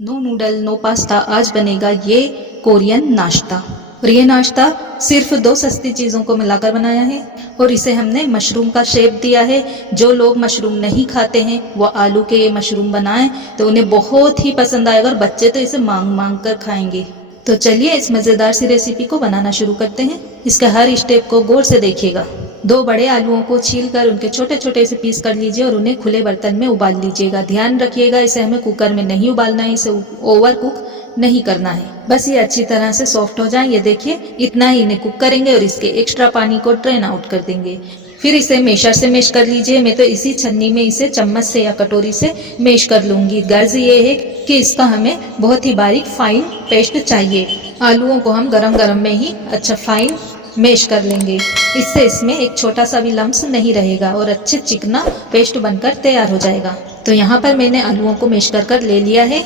No noodle no pasta, आज बनेगा ये कोरियन नाश्ता। और ये नाश्ता सिर्फ 2 सस्ती चीज़ों को मिलाकर बनाया है और इसे हमने मशरूम का शेप दिया है। जो लोग मशरूम नहीं खाते हैं वो आलू के ये मशरूम बनाएं तो उन्हें बहुत ही पसंद आएगा और बच्चे तो इसे मांग मांग कर खाएंगे। तो चलिए इस मज़ेदार सी रेसिपी को बनाना शुरू करते हैं। इसका हर स्टेप को गौर से देखिएगा। 2 बड़े आलूओं को छीलकर उनके छोटे छोटे से पीस कर लीजिए और उन्हें खुले बर्तन में उबाल लीजिएगा। ध्यान रखिएगा इसे हमें कुकर में नहीं उबालना है, इसे ओवर कुक नहीं करना है। बस ये अच्छी तरह से सॉफ्ट हो जाए, ये देखिए इतना ही इन्हें कुक करेंगे और इसके एक्स्ट्रा पानी को ड्रेन आउट कर देंगे। फिर इसे मेशर से मेश कर लीजिए। मैं तो इसी छन्नी में इसे चम्मच से या कटोरी से मेश कर लूंगी। गर्ज ये है कि इसका हमें बहुत ही बारीक फाइन पेस्ट चाहिए। आलूओं को हम गरम गरम में ही अच्छा फाइन मेश कर लेंगे। इससे इसमें एक छोटा सा भी लम्स नहीं रहेगा और अच्छे चिकना पेस्ट बनकर तैयार हो जाएगा। तो यहाँ पर मैंने आलूओं को मेश कर ले लिया है।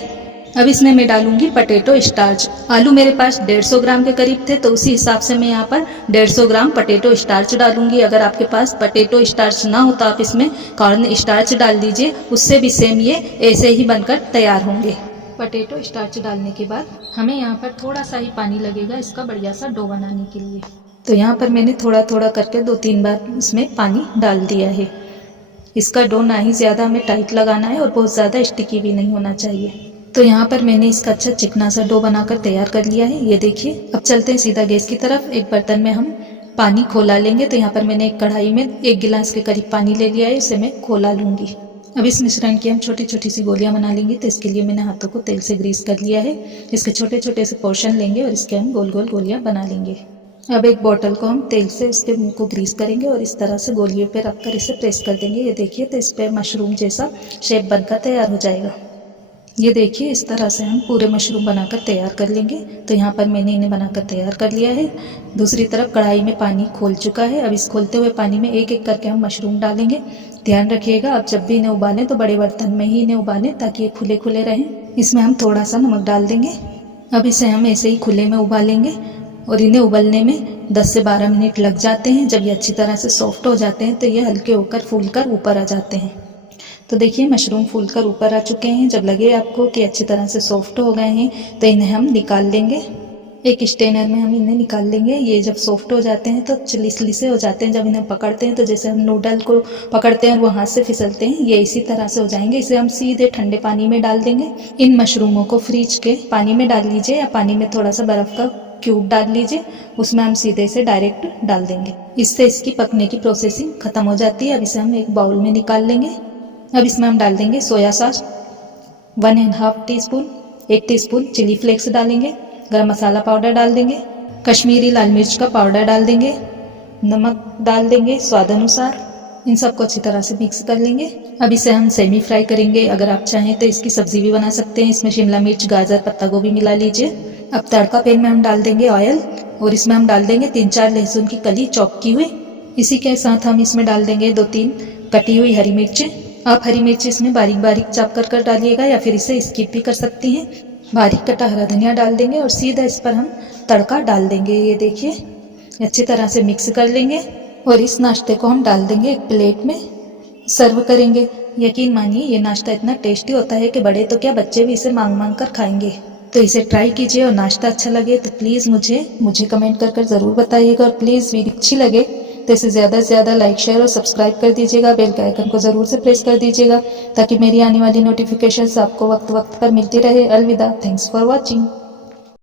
अब इसमें मैं डालूंगी पटेटो स्टार्च। आलू मेरे पास 150 ग्राम के करीब थे तो उसी हिसाब से मैं यहाँ पर 150 ग्राम पटेटो स्टार्च डालूंगी। अगर आपके पास पटेटो स्टार्च ना हो तो आप इसमें कॉर्न स्टार्च डाल दीजिए, उससे भी सेम ये ऐसे ही बनकर तैयार होंगे। पटेटो स्टार्च डालने के बाद हमें यहाँ पर थोड़ा सा ही पानी लगेगा इसका बढ़िया सा डो बनाने के लिए। तो यहाँ पर मैंने थोड़ा थोड़ा करके 2-3 बार इसमें पानी डाल दिया है। इसका डो ना ही ज़्यादा हमें टाइट लगाना है और बहुत ज़्यादा स्टिकी भी नहीं होना चाहिए। तो यहाँ पर मैंने इसका अच्छा चिकना सा डो बनाकर तैयार कर लिया है, ये देखिए। अब चलते हैं सीधा गैस की तरफ। एक बर्तन में हम पानी खौला लेंगे। तो यहाँ पर मैंने एक कढ़ाई में 1 गिलास के करीब पानी ले लिया है, इसे मैं खौला लूँगी। अब इस मिश्रण की हम छोटी छोटी सी गोलियाँ बना लेंगे। तो इसके लिए मैंने हाथों को तेल से ग्रीस कर लिया है। इसके छोटे छोटे से पोर्शन लेंगे और इसके हम गोल गोल गोलियाँ बना लेंगे। अब एक बॉटल को हम तेल से इसके मुंह को ग्रीस करेंगे और इस तरह से गोलियों पे रखकर इसे प्रेस कर देंगे। ये देखिए, तो इस पर मशरूम जैसा शेप बनकर तैयार हो जाएगा। ये देखिए इस तरह से हम पूरे मशरूम बनाकर तैयार कर लेंगे। तो यहाँ पर मैंने इन्हें बनाकर तैयार कर लिया है। दूसरी तरफ कढ़ाई में पानी खोल चुका है। अब इस खोलते हुए पानी में एक एक करके हम मशरूम डालेंगे। ध्यान रखिएगा, अब जब भी इन्हें उबालें तो बड़े बर्तन में ही इन्हें उबालें ताकि ये खुले खुले रहें। इसमें हम थोड़ा सा नमक डाल देंगे। अब इसे हम ऐसे ही खुले में उबालेंगे और इन्हें उबलने में 10 से 12 मिनट लग जाते हैं। जब ये अच्छी तरह से सॉफ्ट हो जाते हैं तो ये हल्के होकर फूलकर ऊपर आ जाते हैं। तो देखिए मशरूम फूलकर ऊपर आ चुके हैं। जब लगे आपको कि अच्छी तरह से सॉफ्ट हो गए हैं तो इन्हें हम निकाल लेंगे। एक स्ट्रेनर में हम इन्हें निकाल लेंगे। ये जब सॉफ्ट हो जाते हैं तो चिली से हो जाते हैं। जब इन्हें पकड़ते हैं तो जैसे हम नूडल को पकड़ते हैं और वो हाथ से फिसलते हैं, ये इसी तरह से हो जाएंगे। इसे हम सीधे ठंडे पानी में डाल देंगे। इन मशरूमों को फ्रिज के पानी में डाल लीजिए या पानी में थोड़ा सा बर्फ़ का क्यूब डाल लीजिए, उसमें हम सीधे से डायरेक्ट डाल देंगे। इससे इसकी पकने की प्रोसेसिंग खत्म हो जाती है। अब इसे हम एक बाउल में निकाल लेंगे। अब इसमें हम डाल देंगे soya sauce 1½ teaspoon, 1 teaspoon chilli flakes डालेंगे, गरम मसाला पाउडर डाल देंगे, कश्मीरी लाल मिर्च का पाउडर डाल देंगे, नमक डाल देंगे स्वाद अनुसार। इन सबको अच्छी तरह से मिक्स कर लेंगे। अब इसे हम सेमी फ्राई करेंगे। अगर आप चाहें तो इसकी सब्जी भी बना सकते हैं। इसमें शिमला मिर्च, गाजर, पत्ता गोभी मिला लीजिए। अब तड़का पैन में हम डाल देंगे ऑयल और इसमें हम डाल देंगे 3-4 लहसुन की कली चॉप की हुई। इसी के साथ हम इसमें डाल देंगे 2-3 कटी हुई हरी मिर्चें। आप हरी मिर्च इसमें बारीक बारीक चाप कर डालिएगा या फिर इसे स्किप भी कर सकती हैं। बारीक कटा हरा धनिया डाल देंगे और सीधा इस पर हम तड़का डाल देंगे। ये देखिए अच्छी तरह से मिक्स कर लेंगे और इस नाश्ते को हम डाल देंगे एक प्लेट में, सर्व करेंगे। यकीन मानिए ये नाश्ता इतना टेस्टी होता है कि बड़े तो क्या बच्चे भी इसे मांग मांग कर खाएंगे। तो इसे ट्राई कीजिए और नाश्ता अच्छा लगे तो प्लीज़ मुझे कमेंट कर ज़रूर बताइएगा। और प्लीज़ वीडियो अच्छी लगे तो इसे ज़्यादा से ज़्यादा लाइक, शेयर और सब्सक्राइब कर दीजिएगा। बेल के आइकन को ज़रूर से प्रेस कर दीजिएगा ताकि मेरी आने वाली नोटिफिकेशंस आपको वक्त वक्त पर मिलती रहे। अलविदा, थैंक्स फॉर वॉचिंग।